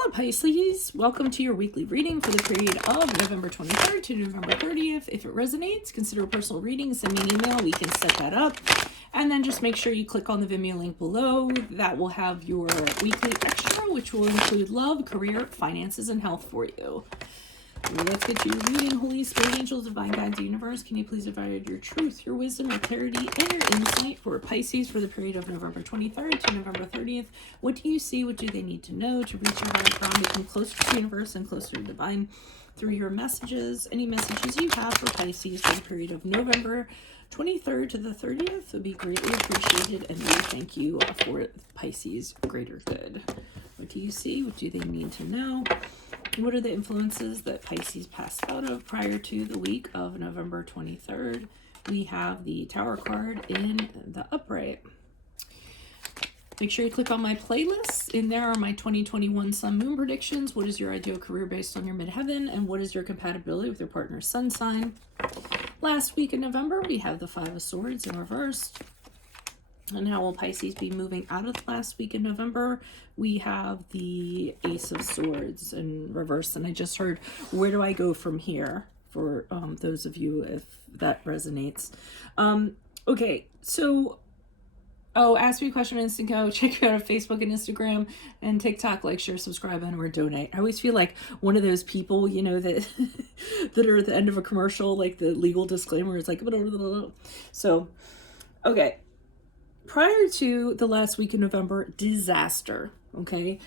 Hello Pisces, welcome to your weekly reading for the period of November 23rd to November 30th. If it resonates, consider a personal reading, send me an email, we can set that up. And then just make sure you click on the Vimeo link below. That will have your weekly extra, which will include love, career, finances, and health for you. Let's get you reading. Holy Spirit, angels, divine guides, universe, can you please provide your truth, your wisdom, your clarity, and your insight for Pisces for the period of November 23rd to November 30th? What do you see? What do they need to know to reach your higher ground, become closer to the universe and closer to divine through your messages? Any messages you have for Pisces for the period of November 23rd to the 30th would be greatly appreciated, and we thank you for Pisces' greater good. What do you see? What do they need to know? What are the influences that Pisces passed out of prior to the week of November 23rd? We have the Tower card in the upright. Make sure you click on my playlist. In there are my 2021 Sun Moon predictions. What is your ideal career based on your midheaven? And what is your compatibility with your partner's sun sign? Last week in November, we have the Five of Swords in reverse. And how will Pisces be moving out of the last week in November? We have the Ace of Swords in reverse. And I just heard, where do I go from here? For those of you, if that resonates. Okay, so, ask me a question on Instant Go. Check me out on Facebook and Instagram and TikTok. Like, share, subscribe, and or donate. I always feel like one of those people, you know, that that are at the end of a commercial, like the legal disclaimer is like, blah, blah, blah, blah. So, okay. Prior to the last week in November, disaster, okay?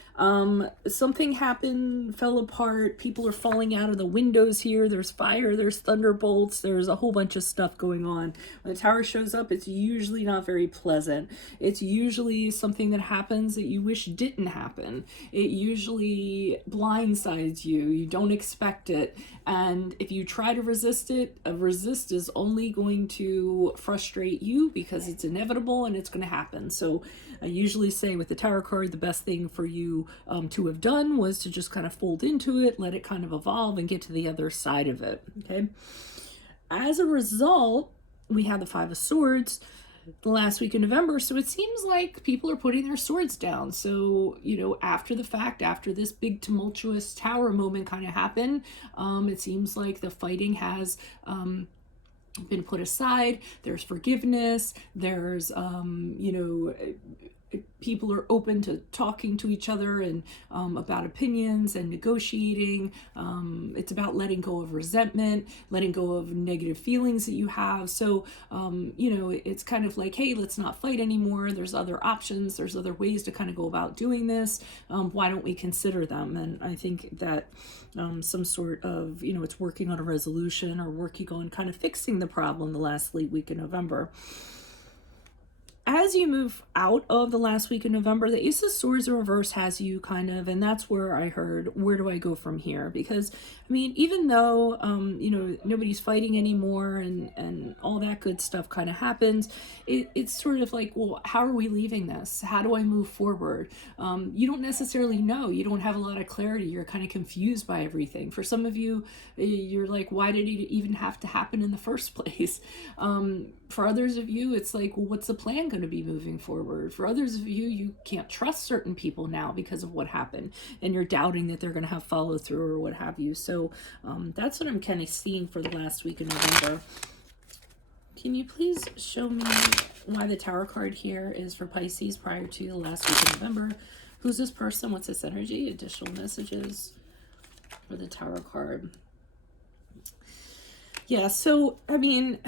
Something happened, fell apart, people are falling out of the windows here, there's fire, there's thunderbolts, there's a whole bunch of stuff going on. When the tower shows up, it's usually not very pleasant. It's usually something that happens that you wish didn't happen. It usually blindsides you, you don't expect it, and if you try to resist it, a resist is only going to frustrate you because it's inevitable and it's going to happen. So I usually say with the Tower card, the best thing for you to have done was to just kind of fold into it, let it kind of evolve and get to the other side of it. Okay. As a result, we have the Five of Swords the last week in November. So it seems like people are putting their swords down. So, you know, after the fact, after this big tumultuous tower moment kind of happened, it seems like the fighting has been put aside. There's forgiveness. There's, you know, people are open to talking to each other and about opinions and negotiating. It's about letting go of resentment, letting go of negative feelings that you have. So, you know, it's kind of like, hey, let's not fight anymore. There's other options. There's other ways to kind of go about doing this. Why don't we consider them? And I think that some sort of, you know, it's working on a resolution or working on kind of fixing the problem the last late week in November. As you move out of the last week in November, the Ace of Swords in reverse has you kind of, and that's where I heard, where do I go from here? Because, I mean, even though, you know, nobody's fighting anymore and all that good stuff kind of happens, it's sort of like, well, how are we leaving this? How do I move forward? You don't necessarily know. You don't have a lot of clarity. You're kind of confused by everything. For some of you, you're like, why did it even have to happen in the first place? For others of you, it's like, well, what's the plan going to be moving forward? For others of you, you can't trust certain people now because of what happened, and you're doubting that they're going to have follow through or what have you. So that's what I'm kind of seeing for the last week in November. Can you please show me why the Tower card here is for Pisces prior to the last week in November? Who's this person? What's this energy? Additional messages for the Tower card. Yeah, so, I mean,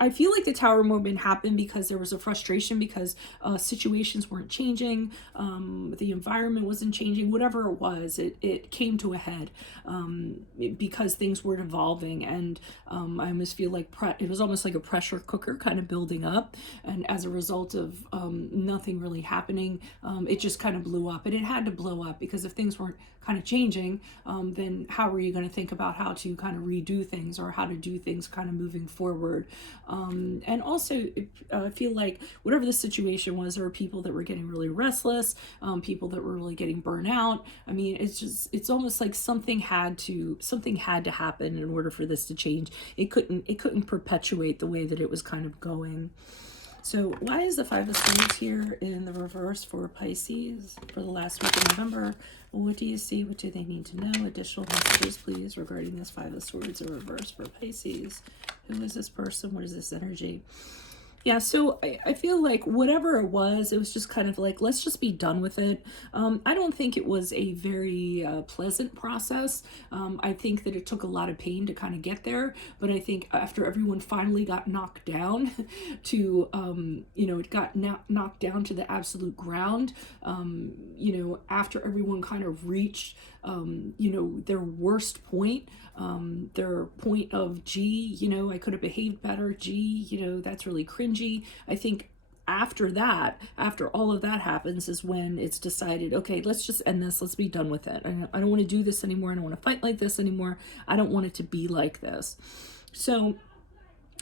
I feel like the Tower moment happened because there was a frustration because situations weren't changing, the environment wasn't changing, whatever it was, it came to a head because things were evolving, and I almost feel like it was almost like a pressure cooker kind of building up, and as a result of nothing really happening, it just kind of blew up, and it had to blow up because if things weren't kind of changing, then how are you going to think about how to kind of redo things or how to do things kind of moving forward? And also, I feel like whatever the situation was, there were people that were getting really restless, people that were really getting burnt out. I mean, it's almost like something had to happen in order for this to change. It couldn't perpetuate the way that it was kind of going. So why is the Five of Swords here in the reverse for Pisces for the last week of November? What do you see? What do they need to know? Additional messages, please, regarding this Five of Swords in reverse for Pisces. Who is this person? What is this energy? Yeah, so I feel like whatever it was just kind of like, let's just be done with it. I don't think it was a very pleasant process. I think that it took a lot of pain to kind of get there, but I think after everyone finally got knocked down to, it got knocked down to the absolute ground, after everyone kind of reached, their worst point, their point of, gee, I could have behaved better, gee, that's really cringy. I think after that, after all of that happens, is when it's decided, okay, let's just end this, let's be done with it. I don't want to do this anymore. I don't want to fight like this anymore. I don't want it to be like this. So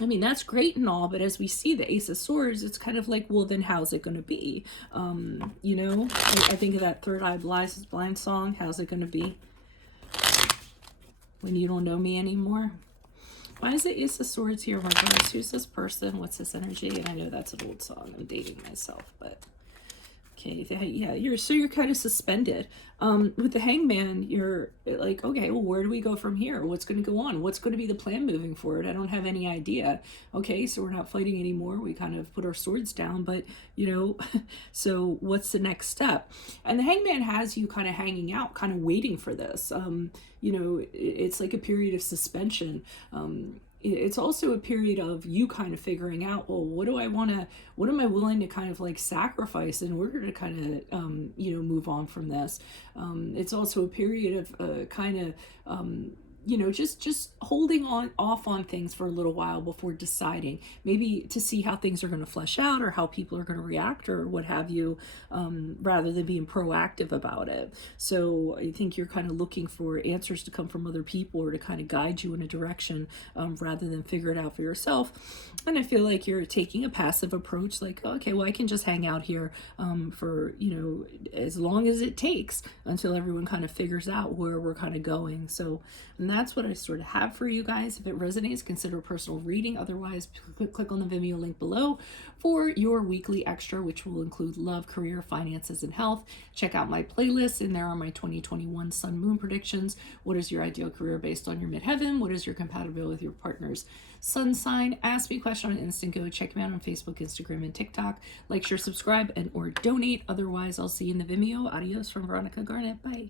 I mean, that's great and all, but as we see the Ace of Swords, it's kind of like, well, then how's it going to be? I think of that Third Eye Blind song, how's it going to be when you don't know me anymore? Why is the Ace of Swords here in reverse? Who's this person? What's this energy? And I know that's an old song. I'm dating myself, but okay, yeah, you're kind of suspended. With the Hangman, you're like, okay, well, where do we go from here? What's going to go on? What's going to be the plan moving forward? I don't have any idea. Okay, so we're not fighting anymore. We kind of put our swords down, but so what's the next step? And the Hangman has you kind of hanging out, kind of waiting for this. It's like a period of suspension. It's also a period of you kind of figuring out, well, what am I willing to kind of like sacrifice in order to kind of, move on from this. It's also a period of kind of, just holding off on things for a little while before deciding, maybe to see how things are going to flesh out or how people are going to react or what have you, rather than being proactive about it. So I think you're kind of looking for answers to come from other people or to kind of guide you in a direction, rather than figure it out for yourself. And I feel like you're taking a passive approach, like, okay, well, I can just hang out here for, as long as it takes until everyone kind of figures out where we're kind of going. So, and that's what I sort of have for you guys. If it resonates, consider a personal reading. Otherwise, click on the Vimeo link below for your weekly extra, which will include love, career, finances, and health. Check out my playlist, and there are my 2021 Sun Moon predictions. What is your ideal career based on your midheaven? What is your compatibility with your partner's sun sign? Ask me a question on Instant Go. Check me out on Facebook, Instagram, and TikTok. Like, share, subscribe, and or donate. Otherwise, I'll see you in the Vimeo. Adios from Veronica Garnett. Bye.